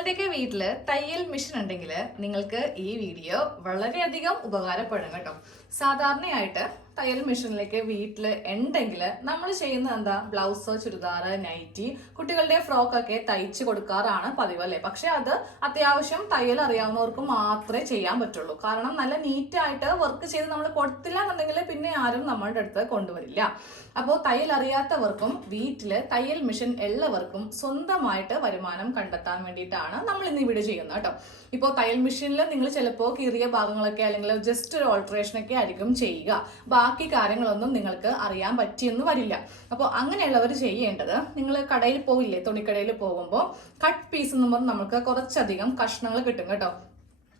നിങ്ങളുടെയൊക്കെ വീട്ടിൽ തയ്യൽ മെഷീൻ ഉണ്ടെങ്കിൽ നിങ്ങൾക്ക് ഈ വീഡിയോ വളരെയധികം ഉപകാരപ്പെടും കേട്ടോ. സാധാരണയായിട്ട് തയ്യൽ മെഷീനിലേക്ക് വീട്ടിൽ ഉണ്ടെങ്കിൽ നമ്മൾ ചെയ്യുന്നത് എന്താ, ബ്ലൗസ്, ചുരിദാർ, നൈറ്റി, കുട്ടികളുടെ ഫ്രോക്കൊക്കെ തയ്ച്ച് കൊടുക്കാറാണ് പതിവ് അല്ലേ. പക്ഷെ അത് അത്യാവശ്യം തയ്യൽ അറിയാവുന്നവർക്ക് മാത്രമേ ചെയ്യാൻ പറ്റുള്ളൂ. കാരണം നല്ല നീറ്റായിട്ട് വർക്ക് ചെയ്ത് നമ്മൾ കൊടുത്തില്ല എന്നുണ്ടെങ്കിൽ പിന്നെ ആരും നമ്മളുടെ അടുത്ത് കൊണ്ടുവരില്ല. അപ്പോൾ തയ്യൽ അറിയാത്തവർക്കും വീട്ടിൽ തയ്യൽ മെഷീൻ ഉള്ളവർക്കും സ്വന്തമായിട്ട് വരുമാനം കണ്ടെത്താൻ വേണ്ടിയിട്ടാണ് നമ്മൾ ഇന്ന് ഇവിടെ ചെയ്യുന്നത് കേട്ടോ. ഇപ്പോൾ തയ്യൽ മെഷീനിൽ നിങ്ങൾ ചിലപ്പോൾ കീറിയ ഭാഗങ്ങളൊക്കെ അല്ലെങ്കിൽ ജസ്റ്റ് ഒരു ഓൾട്ടറേഷനൊക്കെ ആയിരിക്കും ചെയ്യുക. ബാക്കി കാര്യങ്ങളൊന്നും നിങ്ങൾക്ക് അറിയാൻ പറ്റിയൊന്നും വരില്ല. അപ്പോൾ അങ്ങനെയുള്ളവർ ചെയ്യേണ്ടത്, നിങ്ങൾ കടയിൽ പോവില്ലേ, തുണിക്കടയിൽ പോകുമ്പോൾ കട്ട് പീസ് എന്ന് പറഞ്ഞാൽ നമുക്ക് കുറച്ചധികം കഷ്ണങ്ങൾ കിട്ടും കേട്ടോ.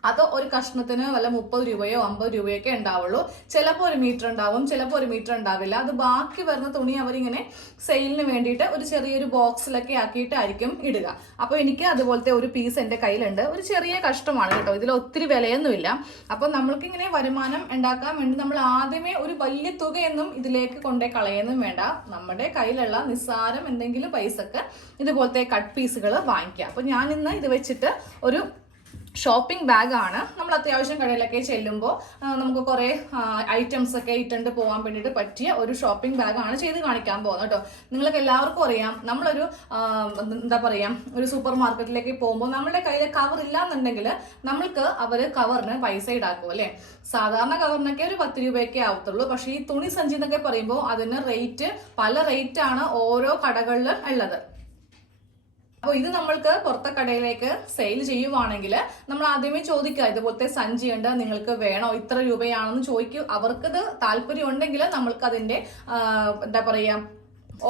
അത് ഒരു കഷ്ണത്തിന് വല്ല 30 രൂപയോ 50 രൂപയൊക്കെ ഉണ്ടാവുള്ളൂ. ചിലപ്പോൾ 1 മീറ്റർ ഉണ്ടാവും, ചിലപ്പോൾ 1 മീറ്റർ ഉണ്ടാവില്ല. അത് ബാക്കി വരുന്ന തുണി അവരിങ്ങനെ സെയിലിന് വേണ്ടിയിട്ട് ഒരു ചെറിയൊരു ബോക്സിലൊക്കെ ആക്കിയിട്ടായിരിക്കും ഇടുക. അപ്പോൾ എനിക്ക് അതുപോലത്തെ ഒരു പീസ് എൻ്റെ കയ്യിലുണ്ട്. ഒരു ചെറിയ കഷ്ടമാണ് കേട്ടോ, ഇതിൽ ഒത്തിരി വിലയൊന്നുമില്ല. അപ്പോൾ നമ്മൾക്കിങ്ങനെ വരുമാനം ഉണ്ടാക്കാൻ വേണ്ടി നമ്മൾ ആദ്യമേ ഒരു വലിയ തുകയൊന്നും ഇതിലേക്ക് കൊണ്ടേ കളയൊന്നും വേണ്ട. നമ്മുടെ കയ്യിലുള്ള നിസ്സാരം എന്തെങ്കിലും പൈസക്ക് ഇതുപോലത്തെ കട്ട് പീസുകൾ വാങ്ങിക്കുക. അപ്പോൾ ഞാൻ ഇന്ന് ഇത് വെച്ചിട്ട് ഒരു ഷോപ്പിംഗ് ബാഗാണ്. നമ്മൾ അത്യാവശ്യം കടയിലൊക്കെ ചെല്ലുമ്പോൾ നമുക്ക് കുറേ ഐറ്റംസ് ഒക്കെ ഇട്ടുകൊണ്ട് പോകാൻ വേണ്ടിയിട്ട് പറ്റിയ ഒരു ഷോപ്പിംഗ് ബാഗാണ് ചെയ്ത് കാണിക്കാൻ പോകുന്നത് കേട്ടോ. നിങ്ങൾക്ക് എല്ലാവർക്കും അറിയാം, നമ്മളൊരു എന്താ പറയുക, ഒരു സൂപ്പർ മാർക്കറ്റിലേക്ക് പോകുമ്പോൾ നമ്മുടെ കയ്യിൽ കവർ ഇല്ല എന്നുണ്ടെങ്കിൽ നമ്മൾക്ക് അവർ കവറിന് പൈസ ഈടാക്കും അല്ലേ. സാധാരണ കവറിനൊക്കെ ഒരു 10 രൂപയൊക്കെ ആവത്തുള്ളൂ. പക്ഷേ ഈ തുണി സഞ്ചി എന്നൊക്കെ പറയുമ്പോൾ അതിന് പല റേറ്റാണ് ഓരോ കടകളിൽ ഉള്ളത്. അപ്പോൾ ഇത് നമ്മൾക്ക് പുറത്തെ കടയിലേക്ക് സെയിൽ ചെയ്യുവാണെങ്കിൽ നമ്മൾ ആദ്യമേ ചോദിക്കുക, ഇതുപോലത്തെ സഞ്ചിയുണ്ട്, നിങ്ങൾക്ക് വേണോ, ഇത്ര രൂപയാണെന്ന് ചോദിക്കും. അവർക്കത് താല്പര്യം ഉണ്ടെങ്കിൽ നമ്മൾക്ക് അതിൻ്റെ എന്താ പറയുക,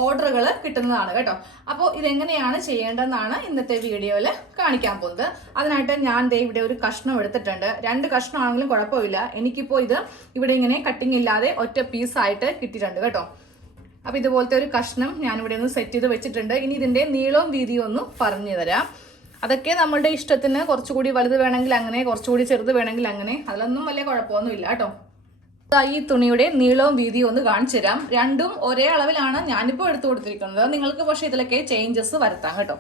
ഓർഡറുകൾ കിട്ടുന്നതാണ് കേട്ടോ. അപ്പോൾ ഇതെങ്ങനെയാണ് ചെയ്യേണ്ടതെന്നാണ് ഇന്നത്തെ വീഡിയോയിൽ കാണിക്കാൻ പോകുന്നത്. അതിനായിട്ട് ഞാൻ ഇവിടെ ഒരു കഷ്ണം എടുത്തിട്ടുണ്ട്. 2 കഷ്ണമാണെങ്കിലും കുഴപ്പമില്ല. എനിക്കിപ്പോൾ ഇത് ഇവിടെ ഇങ്ങനെ കട്ടിങ് ഇല്ലാതെ ഒറ്റ പീസായിട്ട് കിട്ടിയിട്ടുണ്ട് കേട്ടോ. അപ്പോൾ ഇതുപോലത്തെ ഒരു കഷ്ണം ഞാനിവിടെ ഒന്ന് സെറ്റ് ചെയ്ത് വെച്ചിട്ടുണ്ട്. ഇനി ഇതിൻ്റെ നീളവും വീതിയും ഒന്ന് പറഞ്ഞു തരാം. അതൊക്കെ നമ്മളുടെ ഇഷ്ടത്തിന്, കുറച്ചുകൂടി വലുത് വേണമെങ്കിൽ അങ്ങനെ, കുറച്ചുകൂടി ചെറുത് വേണമെങ്കിൽ അങ്ങനെ, അതിലൊന്നും വലിയ കുഴപ്പമൊന്നുമില്ല കേട്ടോ. ഈ തുണിയുടെ നീളവും വീതിയും ഒന്ന് കാണിച്ചു തരാം. രണ്ടും ഒരേ അളവിലാണ് ഞാനിപ്പോൾ എടുത്തു കൊടുത്തിരിക്കുന്നത്. നിങ്ങൾക്ക് പക്ഷേ ഇതിലൊക്കെ ചേഞ്ചസ് വരുത്താം കേട്ടോ.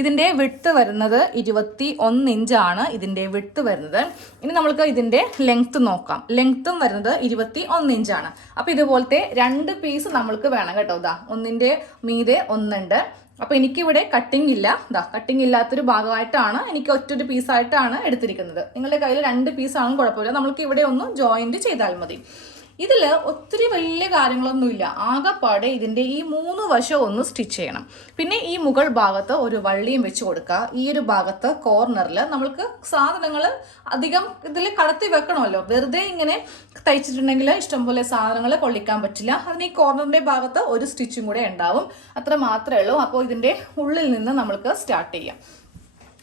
ഇതിൻ്റെ വിഡ്ത്ത് വരുന്നത് 21 ഇഞ്ചാണ് ഇതിൻ്റെ വിഡ്ത്ത് വരുന്നത്. ഇനി നമ്മൾക്ക് ഇതിൻ്റെ ലെങ്ത്ത് നോക്കാം. ലെങ്ത്തും വരുന്നത് 21 ഇഞ്ചാണ്. അപ്പോൾ ഇതുപോലത്തെ 2 പീസ് നമ്മൾക്ക് വേണം കേട്ടോ. ഇതാ ഒന്നിൻ്റെ മീതെ ഒന്നുണ്ട്. അപ്പോൾ എനിക്കിവിടെ കട്ടിങ് ഇല്ല. കട്ടിങ് ഇല്ലാത്തൊരു ഭാഗമായിട്ടാണ്, എനിക്ക് ഒറ്റൊരു പീസായിട്ടാണ് എടുത്തിരിക്കുന്നത്. നിങ്ങളുടെ കയ്യിൽ 2 പീസാണെങ്കിലും കുഴപ്പമില്ല. നമ്മൾക്ക് ഇവിടെ ഒന്ന് ജോയിൻറ്റ് ചെയ്താൽ മതി. ഇതിൽ ഒത്തിരി വലിയ കാര്യങ്ങളൊന്നുമില്ല. ആകെപ്പാടെ ഇതിൻ്റെ ഈ 3 വശം ഒന്ന് സ്റ്റിച്ച് ചെയ്യണം. പിന്നെ ഈ മുകൾ ഭാഗത്ത് ഒരു വള്ളിയും വെച്ച് കൊടുക്കുക. ഈ ഒരു ഭാഗത്ത് കോർണറിൽ നമ്മൾക്ക് സാധനങ്ങൾ അധികം ഇതിൽ കടത്തി വെക്കണമല്ലോ. വെറുതെ ഇങ്ങനെ തയ്ച്ചിട്ടുണ്ടെങ്കിൽ ഇഷ്ടംപോലെ സാധനങ്ങൾ കൊള്ളിക്കാൻ പറ്റില്ല. അതിന് ഈ കോർണറിൻ്റെ ഭാഗത്ത് ഒരു സ്റ്റിച്ചും കൂടെ ഉണ്ടാവും. അത്ര മാത്രമേ ഉള്ളൂ. അപ്പോൾ ഇതിൻ്റെ ഉള്ളിൽ നിന്ന് നമ്മൾക്ക് സ്റ്റാർട്ട് ചെയ്യാം.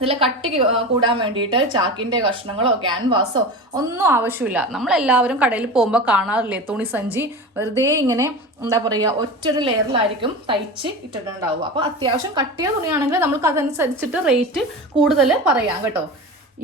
ഇതിൽ കട്ടി കൂടാൻ വേണ്ടിയിട്ട് ചാക്കിൻ്റെ കഷ്ണങ്ങളോ ക്യാൻവാസോ ഒന്നും ആവശ്യമില്ല. നമ്മളെല്ലാവരും കടയിൽ പോകുമ്പോൾ കാണാറില്ലേ, തുണി സഞ്ചി വെറുതെ ഇങ്ങനെ എന്താ പറയുക, ഒറ്റൊരു ലെയറിലായിരിക്കും തയ്ച്ച് ഇട്ടിട്ടുണ്ടാവുക. അപ്പോൾ അത്യാവശ്യം കട്ടിയ തുണിയാണെങ്കിൽ നമുക്ക് അതനുസരിച്ചിട്ട് റേറ്റ് കൂടുതൽ പറയാം കേട്ടോ.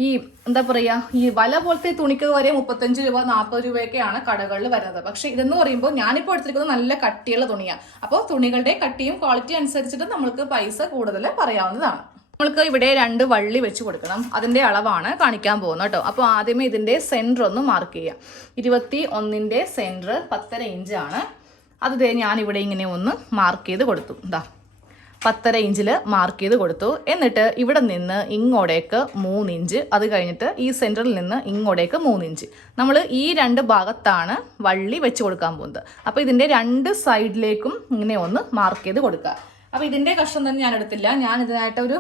ഈ എന്താ പറയുക, ഈ വല പോലത്തെ തുണിക്ക് വരെ 35 രൂപ 40 രൂപയൊക്കെയാണ് കടകളിൽ വരുന്നത്. പക്ഷേ ഇതെന്ന് പറയുമ്പോൾ ഞാനിപ്പോൾ എടുത്തിരിക്കുന്നത് നല്ല കട്ടിയുള്ള തുണിയാണ്. അപ്പോൾ തുണികളുടെ കട്ടിയും ക്വാളിറ്റി അനുസരിച്ചിട്ട് നമ്മൾക്ക് പൈസ കൂടുതൽ പറയാവുന്നതാണ്. നമ്മൾക്ക് ഇവിടെ 2 വള്ളി വെച്ച് കൊടുക്കണം. അതിൻ്റെ അളവാണ് കാണിക്കാൻ പോകുന്നത് കേട്ടോ. അപ്പോൾ ആദ്യമേ ഇതിൻ്റെ സെൻറ്റർ ഒന്ന് മാർക്ക് ചെയ്യാം. 21ൻ്റെ സെൻറ്റർ 10.5 ഇഞ്ചാണ്. അത് ഞാനിവിടെ ഇങ്ങനെ ഒന്ന് മാർക്ക് ചെയ്ത് കൊടുത്തു. 10.5 ഇഞ്ചിൽ മാർക്ക് ചെയ്ത് കൊടുത്തു. എന്നിട്ട് ഇവിടെ നിന്ന് ഇങ്ങോട്ടേക്ക് 3 ഇഞ്ച്, അത് കഴിഞ്ഞിട്ട് ഈ സെൻറ്ററിൽ നിന്ന് ഇങ്ങോട്ടേക്ക് 3 ഇഞ്ച്. നമ്മൾ ഈ 2 ഭാഗത്താണ് വള്ളി വെച്ച് കൊടുക്കാൻ പോകുന്നത്. അപ്പോൾ ഇതിൻ്റെ 2 സൈഡിലേക്കും ഇങ്ങനെ ഒന്ന് മാർക്ക് ചെയ്ത് കൊടുക്കുക. അപ്പോൾ ഇതിൻ്റെ കഷ്ണം തന്നെ ഞാൻ എടുത്തില്ല. ഞാൻ ഇതിനായിട്ടൊരു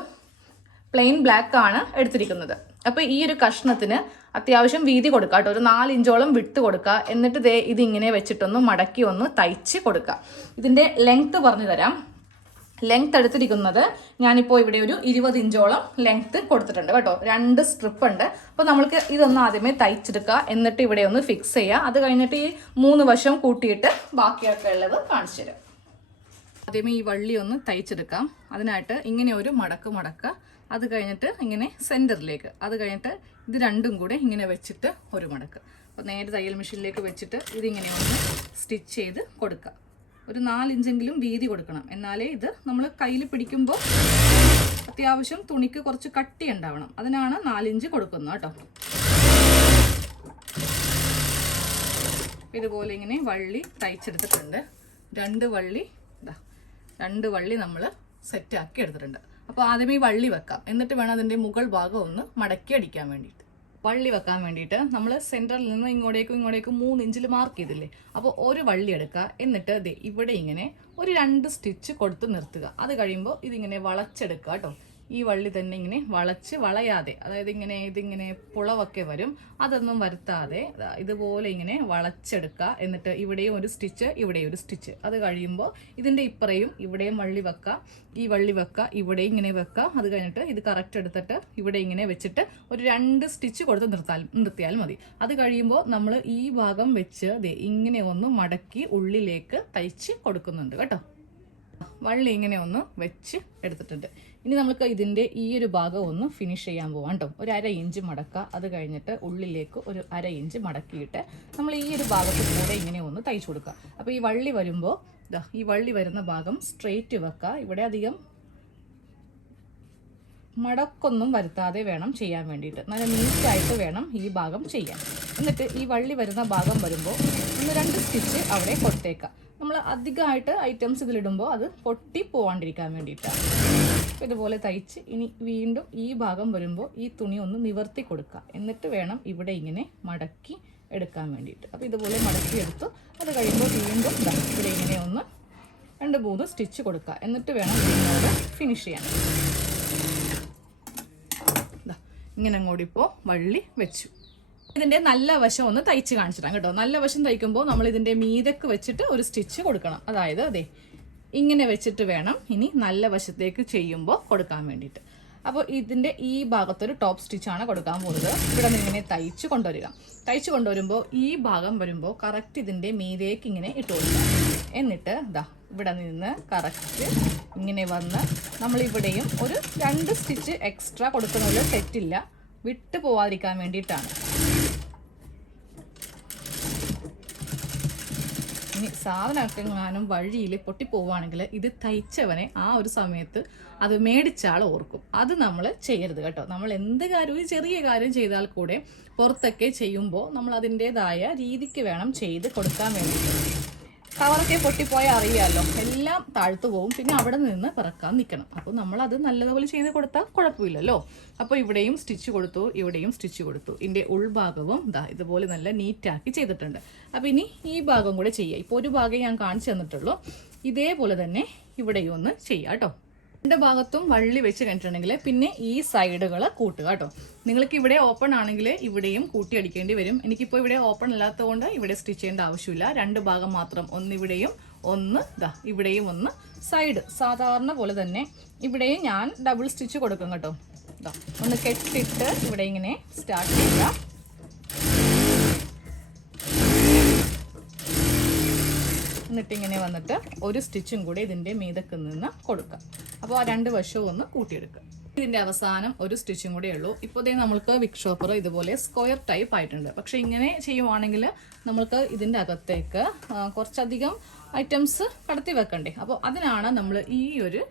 പ്ലെയിൻ ബ്ലാക്ക് ആണ് എടുത്തിരിക്കുന്നത്. അപ്പോൾ ഈ ഒരു കഷ്ണത്തിന് അത്യാവശ്യം വീതി കൊടുക്കുക കേട്ടോ. ഒരു 4 ഇഞ്ചോളം വിട്ട് കൊടുക്കുക. എന്നിട്ട് ഇതിങ്ങനെ വെച്ചിട്ടൊന്ന് മടക്കി ഒന്ന് തയ്ച്ച് കൊടുക്കുക. ഇതിൻ്റെ ലെങ്ത്ത് പറഞ്ഞു തരാം. ലെങ്ത്ത് എടുത്തിരിക്കുന്നത് ഞാനിപ്പോൾ ഇവിടെ ഒരു 20 ഇഞ്ചോളം ലെങ്ത്ത് കൊടുത്തിട്ടുണ്ട് കേട്ടോ. 2 സ്ട്രിപ്പ് ഉണ്ട്. അപ്പോൾ നമ്മൾക്ക് ഇതൊന്ന് ആദ്യമേ തയ്ച്ചെടുക്കുക. എന്നിട്ട് ഇവിടെ ഒന്ന് ഫിക്സ് ചെയ്യുക. അത് കഴിഞ്ഞിട്ട് ഈ 3 വശം കൂട്ടിയിട്ട് ബാക്കിയൊക്കെ ഉള്ളത് കാണിച്ചു തരാം. ആദ്യമേ ഈ വള്ളി ഒന്ന് തയ്ച്ചെടുക്കാം. അതിനായിട്ട് ഇങ്ങനെ ഒരു മടക്കുക. അത് കഴിഞ്ഞിട്ട് ഇങ്ങനെ സെൻറ്ററിലേക്ക്, അത് കഴിഞ്ഞിട്ട് ഇത് 2ഉം കൂടെ ഇങ്ങനെ വെച്ചിട്ട് ഒരു മടക്ക്. അപ്പോൾ നേരെ തയ്യൽ മെഷീനിലേക്ക് വെച്ചിട്ട് ഇതിങ്ങനെ ഒന്ന് സ്റ്റിച്ച് ചെയ്ത് കൊടുക്കുക. ഒരു 4 ഇഞ്ചെങ്കിലും വീതി കൊടുക്കണം. എന്നാലേ ഇത് നമ്മൾ കയ്യിൽ പിടിക്കുമ്പോൾ അത്യാവശ്യം തുണിക്ക് കുറച്ച് കട്ടി ഉണ്ടാവണം, അതിനാണ് 4 ഇഞ്ച് കൊടുക്കുന്നത് കേട്ടോ. ഇതുപോലെ ഇങ്ങനെ വള്ളി തയ്ച്ചെടുത്തിട്ടുണ്ട്. 2 വള്ളി ഇതാ, 2 വള്ളി നമ്മൾ സെറ്റാക്കി എടുത്തിട്ടുണ്ട്. അപ്പോൾ ആദ്യമേ ഈ വള്ളി വെക്കാം, എന്നിട്ട് വേണം അതിൻ്റെ മുകൾ ഭാഗം ഒന്ന് മടക്കി അടിക്കാൻ വേണ്ടിയിട്ട്. വള്ളി വെക്കാൻ വേണ്ടിയിട്ട് നമ്മൾ സെൻറ്ററിൽ നിന്ന് ഇങ്ങോട്ടേക്കും 3 ഇഞ്ചിൽ മാർക്ക് ചെയ്തില്ലേ, അപ്പോൾ ഒരു വള്ളി എടുക്കുക. എന്നിട്ട് ദേ ഇവിടെ ഇങ്ങനെ ഒരു 2 സ്റ്റിച്ച് കൊടുത്ത് നിർത്തുക. അത് കഴിയുമ്പോൾ ഇതിങ്ങനെ വളച്ചെടുക്കുക കേട്ടോ. ഈ വള്ളി തന്നെ ഇങ്ങനെ വളയാതെ, അതായത് ഇതിങ്ങനെ പുളവൊക്കെ വരും, അതൊന്നും വരുത്താതെ ഇതുപോലെ ഇങ്ങനെ വളച്ചെടുക്കുക. എന്നിട്ട് ഇവിടെയും ഒരു സ്റ്റിച്ച്, ഇവിടെയും ഒരു സ്റ്റിച്ച്. അത് കഴിയുമ്പോൾ ഇതിൻ്റെ ഇപ്പറയും ഇവിടെയും വള്ളി വെക്കുക, ഈ വള്ളി വെക്കുക, ഇവിടെയും ഇങ്ങനെ വെക്കുക. അത് കഴിഞ്ഞിട്ട് ഇത് കറക്റ്റ് എടുത്തിട്ട് ഇവിടെ ഇങ്ങനെ വെച്ചിട്ട് ഒരു 2 സ്റ്റിച്ച് കൊടുത്ത് നിർത്തിയാൽ മതി. അത് കഴിയുമ്പോൾ നമ്മൾ ഈ ഭാഗം വെച്ച് ഇങ്ങനെ ഒന്ന് മടക്കി ഉള്ളിലേക്ക് തയ്ച്ച് കൊടുക്കുന്നുണ്ട് കേട്ടോ. വള്ളി ഇങ്ങനെ ഒന്ന് വെച്ച് എടുത്തിട്ടുണ്ട്. ഇനി നമുക്ക് ഇതിൻ്റെ ഈ ഒരു ഭാഗം ഒന്ന് ഫിനിഷ് ചെയ്യാൻ പോവാം കേട്ടോ. ഒരു 1/2 ഇഞ്ച് മടക്കുക. അത് കഴിഞ്ഞിട്ട് ഉള്ളിലേക്ക് ഒരു 1/2 ഇഞ്ച് മടക്കിയിട്ട് നമ്മൾ ഈ ഒരു ഭാഗത്ത് കൂടെ ഇങ്ങനെ ഒന്ന് തയ്ച്ചു കൊടുക്കുക. അപ്പോൾ ഈ വള്ളി വരുമ്പോൾ ഈ വള്ളി വരുന്ന ഭാഗം സ്ട്രെയിറ്റ് വെക്കുക. ഇവിടെ അധികം മടക്കൊന്നും വരുത്താതെ വേണം ചെയ്യാൻ വേണ്ടിയിട്ട്, നല്ല നീറ്റായിട്ട് വേണം ഈ ഭാഗം ചെയ്യാൻ. എന്നിട്ട് ഈ വള്ളി വരുന്ന ഭാഗം വരുമ്പോൾ 1-2 സ്റ്റിച്ച് അവിടെ കൊടുത്തേക്കാം. നമ്മൾ അധികമായിട്ട് ഐറ്റംസ് ഇതിലിടുമ്പോൾ അത് പൊട്ടി പോവാണ്ടിരിക്കാൻ വേണ്ടിയിട്ടാണ്. ഇതുപോലെ തയ്ച്ച് ഇനി വീണ്ടും ഈ ഭാഗം വരുമ്പോൾ ഈ തുണി ഒന്ന് നിവർത്തി കൊടുക്കുക. എന്നിട്ട് വേണം ഇവിടെ ഇങ്ങനെ മടക്കി എടുക്കാൻ വേണ്ടിയിട്ട്. അപ്പോൾ ഇതുപോലെ മടക്കി എടുത്തു. അത് കഴിയുമ്പോൾ വീണ്ടും ഇവിടെ ഇങ്ങനെ ഒന്ന് 2-3 സ്റ്റിച്ച് കൊടുക്കുക. എന്നിട്ട് വേണം ഇതിനോട് ഫിനിഷ് ചെയ്യാൻ. ഇങ്ങനെ അങ്ങോട്ട് ഇപ്പോൾ വള്ളി വെച്ചു. ഇതിൻ്റെ നല്ല വശം ഒന്ന് തയ്ച്ച് കാണിച്ചിടാം കേട്ടോ. നല്ല വശം തയ്ക്കുമ്പോൾ നമ്മൾ ഇതിൻ്റെ മീതൊക്കെ വെച്ചിട്ട് ഒരു സ്റ്റിച്ച് കൊടുക്കണം. അതായത് ഇങ്ങനെ വെച്ചിട്ട് വേണം ഇനി നല്ല വശത്തേക്ക് ചെയ്യുമ്പോൾ കൊടുക്കാൻ വേണ്ടിയിട്ട്. അപ്പോൾ ഇതിൻ്റെ ഈ ഭാഗത്തൊരു ടോപ്പ് സ്റ്റിച്ചാണ് കൊടുക്കാൻ പോകുന്നത്. ഇവിടെ നിന്ന് ഇങ്ങനെ തയ്ച്ച് കൊണ്ടുവരിക. തയ്ച്ച് കൊണ്ടുവരുമ്പോൾ ഈ ഭാഗം വരുമ്പോൾ കറക്റ്റ് ഇതിൻ്റെ മീതേക്ക് ഇങ്ങനെ ഇട്ട് കൊടുക്കുക. എന്നിട്ട് ഇവിടെ നിന്ന് കറക്റ്റ് ഇങ്ങനെ വന്ന് നമ്മളിവിടെയും ഒരു 2 സ്റ്റിച്ച് എക്സ്ട്രാ കൊടുക്കുന്നതിൽ തെറ്റില്ല, വിട്ടു പോവാതിരിക്കാൻ വേണ്ടിയിട്ടാണ്. ഇനി സാധനമൊക്കെ എങ്ങാനും വഴിയിൽ പൊട്ടിപ്പോവുകയാണെങ്കിൽ ഇത് തയ്ച്ചവനെ ആ ഒരു സമയത്ത് അത് മേടിച്ചാൽ ഓർക്കും. അത് നമ്മൾ ചെയ്യരുത് കേട്ടോ. നമ്മൾ എന്ത് കാര്യവും ചെറിയ കാര്യം ചെയ്താൽ കൂടെ പുറത്തൊക്കെ ചെയ്യുമ്പോൾ നമ്മൾ അതിൻ്റേതായ രീതിക്ക് വേണം ചെയ്ത് കൊടുക്കാൻ വേണ്ടിയിട്ട്. കവറൊക്കെ പൊട്ടിപ്പോയാൽ അറിയാമല്ലോ, എല്ലാം താഴ്ത്തു പോകും. പിന്നെ അവിടെ നിന്ന് പിറക്കാൻ നിൽക്കണം. അപ്പോൾ നമ്മളത് നല്ലതുപോലെ ചെയ്ത് കൊടുത്താൽ കുഴപ്പമില്ലല്ലോ. അപ്പോൾ ഇവിടെയും സ്റ്റിച്ച് കൊടുത്തു, ഇവിടെയും സ്റ്റിച്ച് കൊടുത്തു. ഇതിൻ്റെ ഉൾഭാഗവും ഇതുപോലെ നല്ല നീറ്റാക്കി ചെയ്തിട്ടുണ്ട്. അപ്പോൾ ഇനി ഈ ഭാഗം കൂടെ ചെയ്യുക. ഇപ്പോൾ ഒരു ഭാഗം ഞാൻ കാണിച്ചു തന്നിട്ടുള്ളൂ. ഇതേപോലെ തന്നെ ഇവിടെയും ഒന്ന് ചെയ്യാം കേട്ടോ. 2 ഭാഗത്തും വള്ളി വെച്ച് കഴിഞ്ഞിട്ടുണ്ടെങ്കിൽ പിന്നെ ഈ സൈഡുകൾ കൂട്ടുക കേട്ടോ. നിങ്ങൾക്ക് ഇവിടെ ഓപ്പൺ ആണെങ്കിൽ ഇവിടെയും കൂട്ടി അടിക്കേണ്ടി വരും. എനിക്കിപ്പോൾ ഇവിടെ ഓപ്പൺ അല്ലാത്തതുകൊണ്ട് ഇവിടെ സ്റ്റിച്ച് ചെയ്യേണ്ട ആവശ്യമില്ല. 2 ഭാഗം മാത്രം, ഒന്ന് ഇവിടെയും ഒന്ന് ഇവിടെയും ഒന്ന് സൈഡ് സാധാരണ പോലെ തന്നെ ഇവിടെയും ഞാൻ ഡബിൾ സ്റ്റിച്ച് കൊടുക്കും കേട്ടോ. ഒന്ന് കെട്ടിട്ട് ഇവിടെ ഇങ്ങനെ സ്റ്റാർട്ട് ചെയ്യുക. എന്നിട്ട് ഇങ്ങനെ വന്നിട്ട് ഒരു സ്റ്റിച്ചും കൂടെ ഇതിൻ്റെ മീതക്ക് നിന്ന് കൊടുക്കുക. അപ്പോൾ ആ 2 വശവും ഒന്ന് കൂട്ടിയെടുക്കുക. ഇതിൻ്റെ അവസാനം ഒരു സ്റ്റിച്ചും കൂടെ ഉള്ളൂ. ഇപ്പോൾ നമ്മൾക്ക് വിക്ക് ഷോപ്പർ ഇതുപോലെ സ്ക്വയർ ടൈപ്പ് ആയിട്ടുണ്ട്. പക്ഷേ ഇങ്ങനെ ചെയ്യുവാണെങ്കിൽ നമ്മൾക്ക് ഇതിൻ്റെ അകത്തേക്ക് കുറച്ചധികം ഐറ്റംസ് കടത്തി വെക്കണ്ടേ. അപ്പോൾ അതിനാണ് നമ്മൾ ഈ ഒരു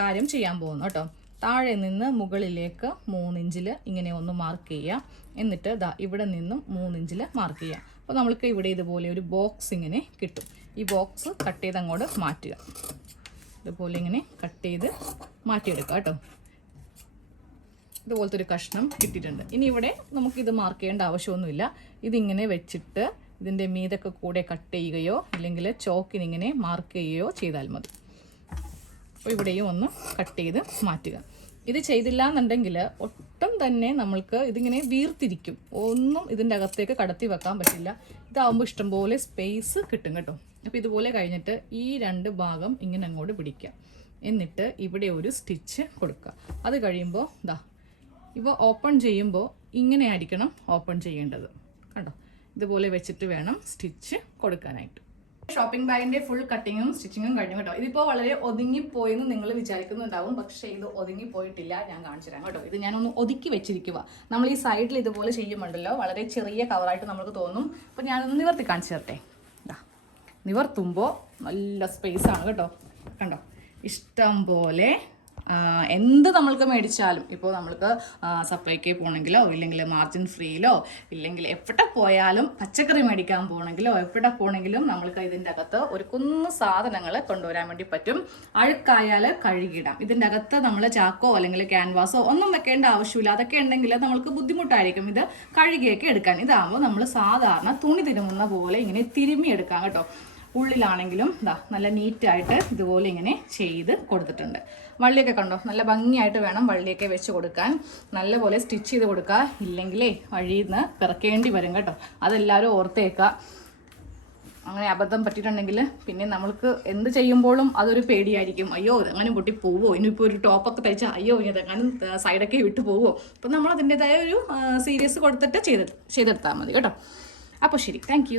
കാര്യം ചെയ്യാൻ പോകുന്നത് കേട്ടോ. താഴെ നിന്ന് മുകളിലേക്ക് 3 ഇഞ്ചിൽ ഇങ്ങനെ ഒന്ന് മാർക്ക് ചെയ്യുക. എന്നിട്ട് ഇവിടെ നിന്നും 3 ഇഞ്ചിൽ മാർക്ക് ചെയ്യുക. അപ്പോൾ നമ്മൾക്ക് ഇവിടെ ഇതുപോലെ ഒരു ബോക്സ് ഇങ്ങനെ കിട്ടും. ഈ ബോക്സ് കട്ട് ചെയ്ത് അങ്ങോട്ട് മാറ്റുക. ഇതുപോലെ ഇങ്ങനെ കട്ട് ചെയ്ത് മാറ്റിയെടുക്കുക കേട്ടോ. ഇതുപോലത്തെ ഒരു കഷ്ണം കിട്ടിയിട്ടുണ്ട്. ഇനി ഇവിടെ നമുക്കിത് മാർക്ക് ചെയ്യേണ്ട ആവശ്യമൊന്നുമില്ല. ഇതിങ്ങനെ വെച്ചിട്ട് ഇതിൻ്റെ മീതൊക്കെ കൂടെ കട്ട് ചെയ്യുകയോ ഇല്ലെങ്കിൽ ചോക്കിനിങ്ങനെ മാർക്ക് ചെയ്യുകയോ ചെയ്താൽ മതി. അപ്പോൾ ഇവിടെയും ഒന്ന് കട്ട് ചെയ്ത് മാറ്റുക. ഇത് ചെയ്തില്ല എന്നുണ്ടെങ്കിൽ ഒട്ടും തന്നെ നമ്മൾക്ക് ഇതിങ്ങനെ വീർത്തിരിക്കും. ഒന്നും ഇതിൻ്റെ അകത്തേക്ക് കടത്തി വെക്കാൻ പറ്റില്ല. ഇതാവുമ്പോൾ ഇഷ്ടംപോലെ സ്പേസ് കിട്ടും കേട്ടോ. അപ്പോൾ ഇതുപോലെ കഴിഞ്ഞിട്ട് ഈ 2 ഭാഗം ഇങ്ങനെ അങ്ങോട്ട് പിടിക്കുക. എന്നിട്ട് ഇവിടെ ഒരു സ്റ്റിച്ച് കൊടുക്കുക. അത് കഴിയുമ്പോൾ ഇവ ഓപ്പൺ ചെയ്യുമ്പോൾ ഇങ്ങനെ ആയിരിക്കണം ഓപ്പൺ ചെയ്യേണ്ടത് കണ്ടോ. ഇതുപോലെ വെച്ചിട്ട് വേണം സ്റ്റിച്ച് കൊടുക്കാനായിട്ട്. ഷോപ്പിംഗ് ബാഗിന്റെ ഫുൾ കട്ടിങ്ങും സ്റ്റിച്ചിങ്ങും കഴിഞ്ഞു കേട്ടോ. ഇതിപ്പോൾ വളരെ ഒതുങ്ങിപ്പോയെന്ന് നിങ്ങൾ വിചാരിക്കുന്നുണ്ടാവും, പക്ഷേ ഇത് ഒതുങ്ങിപ്പോയിട്ടില്ല. ഞാൻ കാണിച്ചു തരാം കേട്ടോ. ഇത് ഞാനൊന്ന് ഒതുക്കി വെച്ചിരിക്കുക. നമ്മൾ ഈ സൈഡിൽ ഇതുപോലെ ചെയ്യുമ്പോണ്ടല്ലോ വളരെ ചെറിയ കവറായിട്ട് നമുക്ക് തോന്നും. അപ്പോൾ ഞാനൊന്ന് നിവർത്തി കാണിച്ചു തരട്ടെ. നിവർത്തുമ്പോൾ നല്ല സ്പേസ് ആണ് കേട്ടോ. കണ്ടോ, ഇഷ്ടം പോലെ എന്ത് നമ്മൾക്ക് മേടിച്ചാലും ഇപ്പോൾ നമ്മൾക്ക് സപ്ലൈക്ക് പോകണമെങ്കിലോ ഇല്ലെങ്കിൽ മാർജിൻ ഫ്രീയിലോ ഇല്ലെങ്കിൽ എവിടെ പോയാലും പച്ചക്കറി മേടിക്കാൻ പോകണമെങ്കിലോ എവിടെ പോകണമെങ്കിലും നമ്മൾക്ക് ഇതിൻ്റെ അകത്ത് ഒരു കുന്ന് സാധനങ്ങൾ കൊണ്ടുവരാൻ വേണ്ടി പറ്റും. അഴുക്കായാൽ കഴുകിയിടാം. ഇതിൻ്റെ അകത്ത് നമ്മൾ ചാക്കോ അല്ലെങ്കിൽ ക്യാൻവാസോ ഒന്നും വെക്കേണ്ട ആവശ്യമില്ല. അതൊക്കെ ഉണ്ടെങ്കിൽ നമ്മൾക്ക് ബുദ്ധിമുട്ടായിരിക്കും ഇത് കഴുകിയൊക്കെ എടുക്കാൻ. ഇതാകുമ്പോൾ നമ്മൾ സാധാരണ തുണി തിരുമുന്ന പോലെ ഇങ്ങനെ തിരുമ്മി എടുക്കാം കേട്ടോ. ഉള്ളിലാണെങ്കിലും നല്ല നീറ്റായിട്ട് ഇതുപോലെ ഇങ്ങനെ ചെയ്ത് കൊടുത്തിട്ടുണ്ട്. വള്ളിയൊക്കെ കണ്ടോ, നല്ല ഭംഗിയായിട്ട് വേണം വള്ളിയൊക്കെ വെച്ച് കൊടുക്കാൻ. നല്ലപോലെ സ്റ്റിച്ച് ചെയ്ത് കൊടുക്കുക, ഇല്ലെങ്കിലേ വഴിയിൽ നിന്ന് പിറക്കേണ്ടി വരും കേട്ടോ. അതെല്ലാവരും ഓർത്തേക്കുക. അങ്ങനെ അബദ്ധം പറ്റിയിട്ടുണ്ടെങ്കിൽ പിന്നെ നമ്മൾക്ക് എന്ത് ചെയ്യുമ്പോഴും അതൊരു പേടിയായിരിക്കും. അയ്യോ അങ്ങനെ പൊട്ടി പോവോ, ഇനിയിപ്പോൾ ഒരു ടോപ്പൊക്കെ തയ്ച്ചാൽ അയ്യോ ഇനി അതെങ്ങാനും സൈഡൊക്കെ വിട്ടു പോവോ. അപ്പം നമ്മൾ അതിൻ്റെതായ ഒരു സീരിയസ് കൊടുത്തിട്ട് ചെയ്തെടുത്താൽ മതി കേട്ടോ. അപ്പോൾ ശരി, താങ്ക്